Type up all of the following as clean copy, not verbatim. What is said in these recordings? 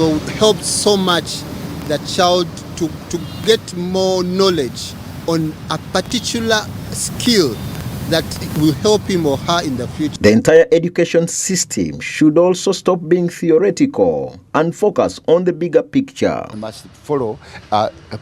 ago helped so much the child to get more knowledge on a particular skill that will help him or her in the future. The entire education system should also stop being theoretical and focus on the bigger picture. We must follow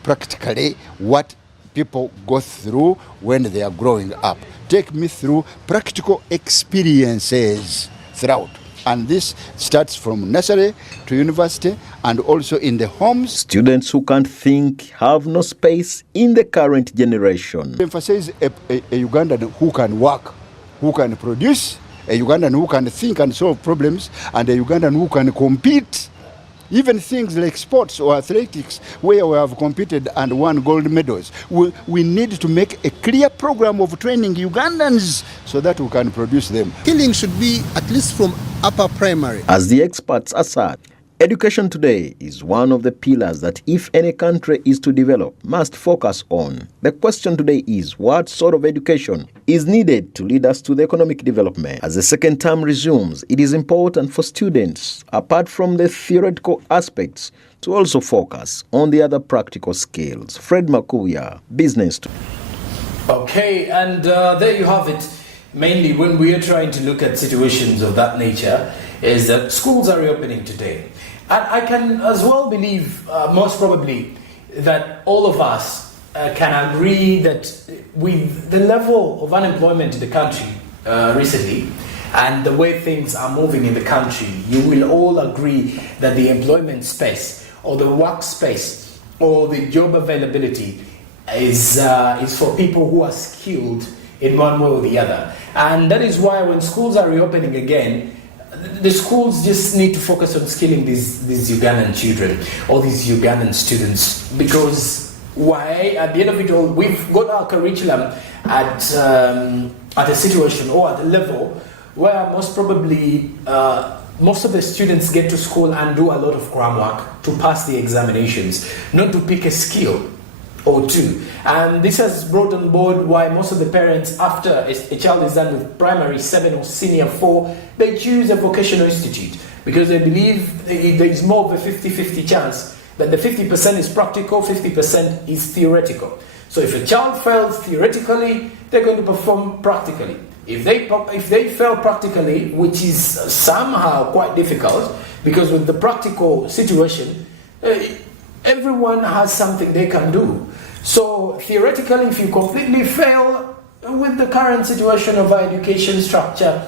practically what people go through when they are growing up. Take me through practical experiences throughout. And this starts from nursery to university and also in the homes. Students who can't think have no space in the current generation. Emphasize a Ugandan who can work, who can produce, a Ugandan who can think and solve problems, and a Ugandan who can compete. Even things like sports or athletics, where we have competed and won gold medals, we need to make a clear program of training Ugandans so that we can produce them. Skilling should be at least from upper primary. As the experts assert, education today is one of the pillars that if any country is to develop, must focus on. The question today is, what sort of education is needed to lead us to the economic development? As the second term resumes, it is important for students, apart from the theoretical aspects, to also focus on the other practical skills. Fred Makuya, Business. Okay, and there you have it. Mainly when we are trying to look at situations of that nature, is that schools are reopening today. And I can as well believe, most probably, that all of us can agree that with the level of unemployment in the country recently, and the way things are moving in the country, you will all agree that the employment space, or the work space, or the job availability is for people who are skilled in one way or the other. And that is why when schools are reopening again, the schools just need to focus on skilling these Ugandan children or these Ugandan students, because why? At the end of it all, we've got our curriculum at a situation or at a level where most probably most of the students get to school and do a lot of groundwork to pass the examinations, not to pick a skill or two. And this has brought on board why most of the parents, after a child is done with primary 7 or senior 4, they choose a vocational institute, because they believe there is more of a 50-50 chance that the 50% is practical, 50% is theoretical. So if a child fails theoretically, they're going to perform practically. If they fail practically, which is somehow quite difficult, because with the practical situation, everyone has something they can do. So theoretically, if you completely fail with the current situation of our education structure,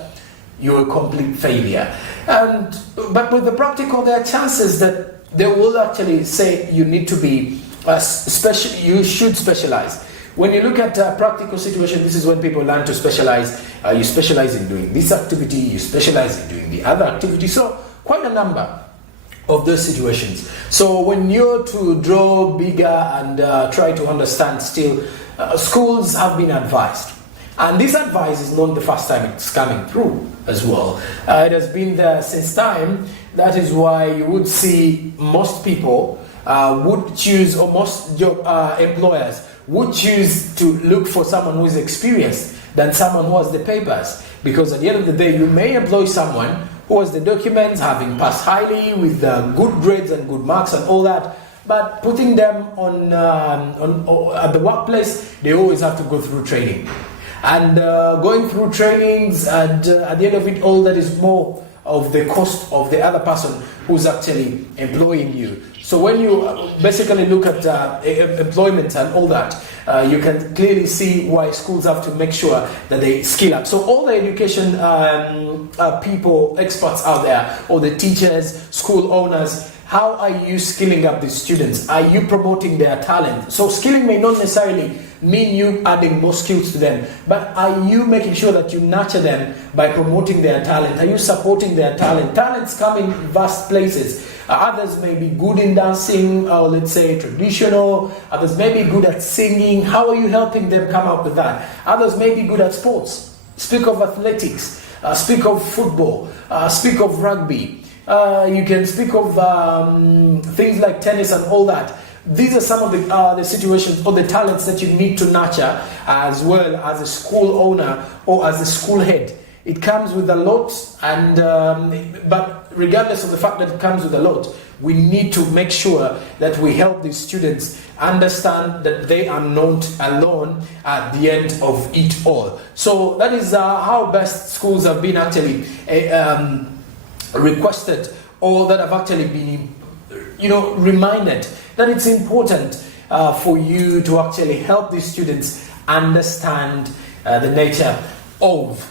you're a complete failure. But with the practical, there are chances that they will actually say you need to be you should specialize. When you look at a practical situation, this is when people learn to specialize. You specialize in doing this activity, you specialize in doing the other activity. So quite a number of those situations. So when you're to draw bigger and try to understand still, schools have been advised. And this advice is not the first time it's coming through as well. It has been there since time. That is why you would see most people would choose, or most employers would choose to look for someone who is experienced than someone who has the papers. Because at the end of the day, you may employ someone who has the documents, having passed highly with good grades and good marks and all that, but putting them on at the workplace, they always have to go through training. And going through trainings, and at the end of it all, that is more of the cost of the other person who's actually employing you. So when you basically look at employment and all that, you can clearly see why schools have to make sure that they skill up. So all the education people, experts out there, or the teachers, school owners, how are you skilling up these students? Are you promoting their talent? So skilling may not necessarily mean you adding more skills to them, but are you making sure that you nurture them by promoting their talent? Are you supporting their talent? Talents come in vast places. Others may be good in dancing, or let's say traditional. Others may be good at singing. How are you helping them come up with that? Others may be good at sports. Speak of athletics. Speak of football. Speak of rugby. You can speak of things like tennis and all that. These are some of the situations or the talents that you need to nurture as well as a school owner or as a school head. It comes with a lot, and but regardless of the fact that it comes with a lot, we need to make sure that we help these students understand that they are not alone at the end of it all. So that is how best schools have been actually requested, or that have actually been, reminded that it's important for you to actually help these students understand the nature of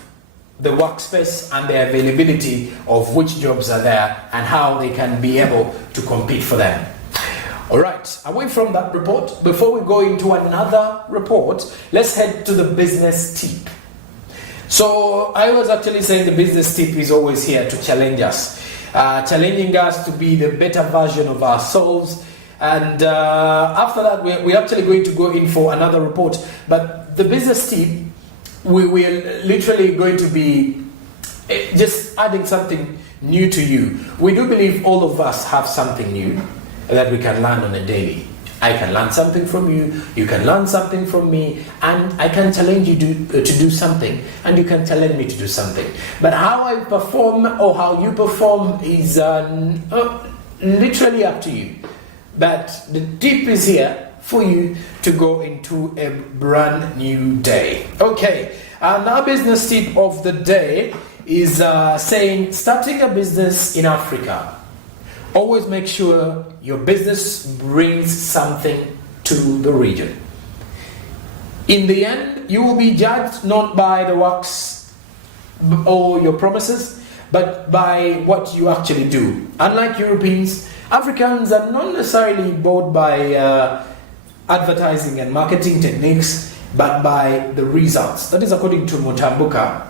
the workspace and the availability of which jobs are there and how they can be able to compete for them. All right, away from that report, before we go into another report, let's head to the business tip. So I was actually saying the business tip is always here to challenge us, challenging us to be the better version of ourselves. And after that, we're actually going to go in for another report. But the business tip, we're literally going to be just adding something new to you. We do believe all of us have something new that we can learn on a daily. I can learn something from you, you can learn something from me, and I can challenge you to do something, and you can challenge me to do something. But how I perform or how you perform is literally up to you. But the tip is here for you to go into a brand new day. Okay, and our business tip of the day is saying starting a business in Africa. Always make sure your business brings something to the region. In the end, you will be judged not by the works or your promises, but by what you actually do. Unlike Europeans, Africans are not necessarily bored by advertising and marketing techniques, but by the results. That is according to Mutambuka,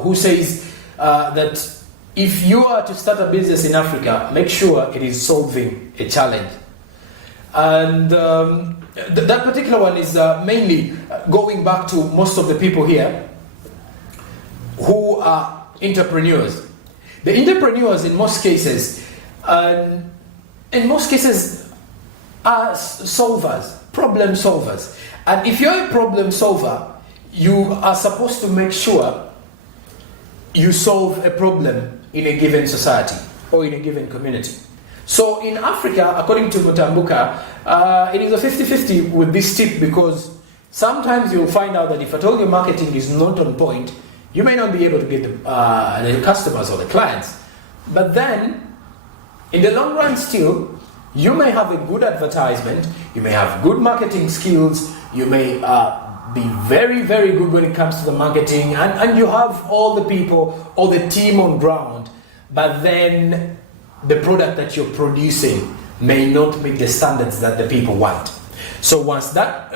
who says that if you are to start a business in Africa, make sure it is solving a challenge. And that particular one is mainly going back to most of the people here who are entrepreneurs. The entrepreneurs in most cases are solvers, problem solvers. And if you're a problem solver, you are supposed to make sure you solve a problem in a given society or in a given community. So in Africa, according to Mutambuka, it is a 50-50 with this tip, because sometimes you'll find out that if at all your marketing is not on point, you may not be able to get the customers or the clients. But then, in the long run still, you may have a good advertisement, you may have good marketing skills, you may be very, very good when it comes to the marketing, and you have all the people, all the team on ground, but then the product that you're producing may not meet the standards that the people want. So once that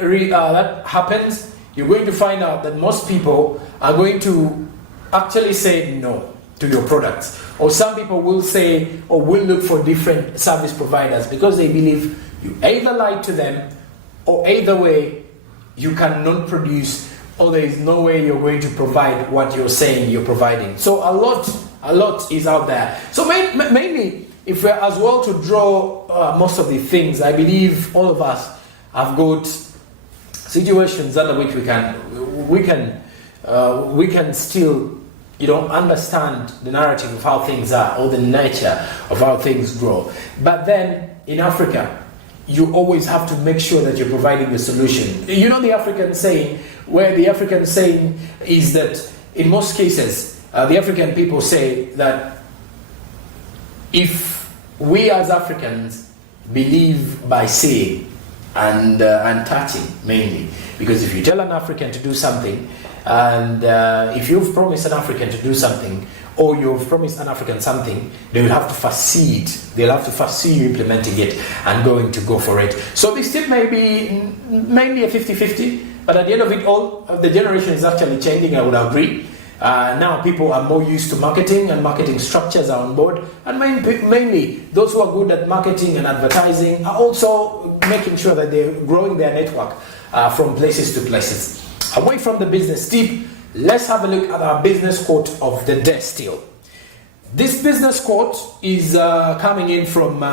happens, you're going to find out that most people are going to actually say no to your products. Or some people will say, or will look for different service providers, because they believe you either lied to them, or either way you cannot produce, or there is no way you're going to provide what you're saying you're providing. So a lot is out there. So mainly, if we're as well to draw most of the things, I believe all of us have got situations under which we can still understand the narrative of how things are, or the nature of how things grow. But then in Africa, you always have to make sure that you're providing the solution. You know the African saying, where the African saying is that in most cases, the African people say that if we as Africans believe by seeing and touching mainly, because if you tell an African to do something, and if you've promised an African to do something, or you've promised an African something, they will have to foresee it. They'll have to foresee you implementing it and going to go for it. So this tip may be mainly a 50-50, but at the end of it all, the generation is actually changing, I would agree. Now people are more used to marketing, and marketing structures are on board. And mainly, those who are good at marketing and advertising are also making sure that they're growing their network from places to places. Away from the business tip, let's have a look at our business quote of the day still. This business quote is coming in from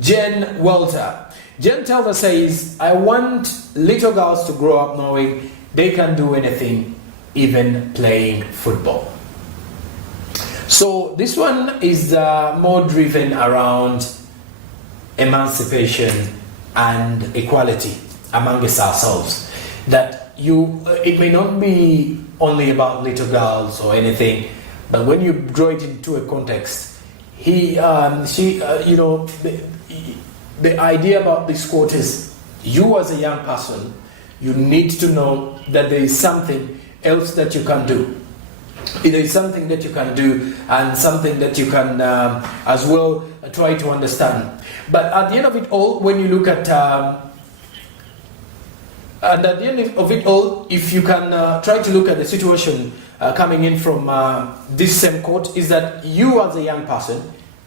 Jen Welter. Jen Welter says, I want little girls to grow up knowing they can do anything, even playing football. So this one is more driven around emancipation and equality amongst ourselves. That it may not be only about little girls or anything, but when you draw it into a context, the idea about this quote is, you as a young person, you need to know that there is something else that you can do. There is something that you can do and something that you can as well try to understand. But at the end of it all, when you look at and at the end of it all, if you can try to look at the situation coming in from this same quote, is that you as a young person,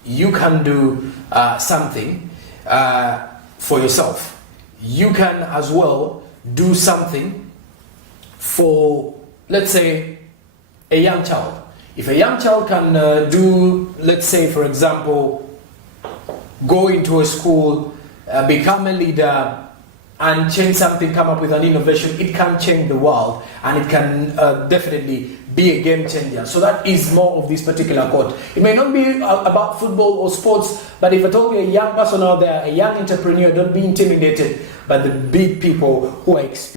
you can do something for yourself. You can as well do something for, let's say, a young child. If a young child can do, let's say, for example, go into a school, become a leader, and change something, come up with an innovation, it can change the world, and it can definitely be a game changer. So that is more of this particular quote. It may not be about football or sports, but if at all you're a young person out there, a young entrepreneur, don't be intimidated by the big people who are experienced.